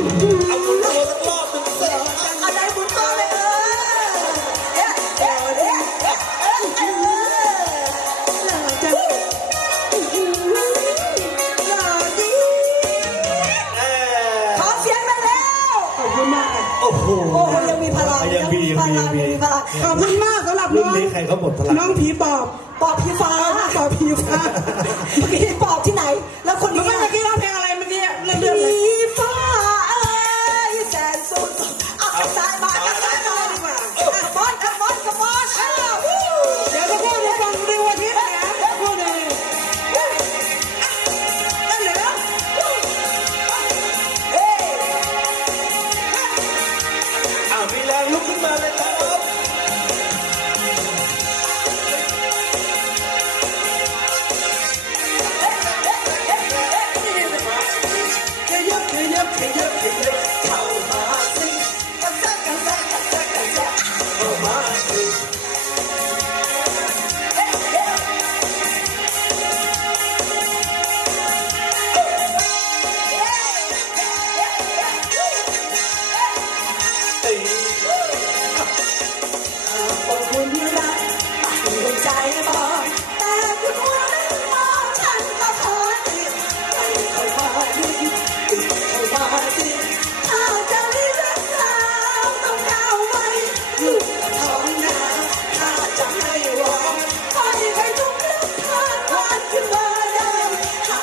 อาคุรบหตรเลยเออหล่อจัหล่อจริขอเสียงมาแล้ว ขอบคุณมากค่ะโอ้โห โอ้โหยมีพลังยมีพลังยังพลังมากสำหรับน้องน้งน้องผีปอบปอบผีฟ้าปอบผีฟ้าเมื่อกี้ Maleta.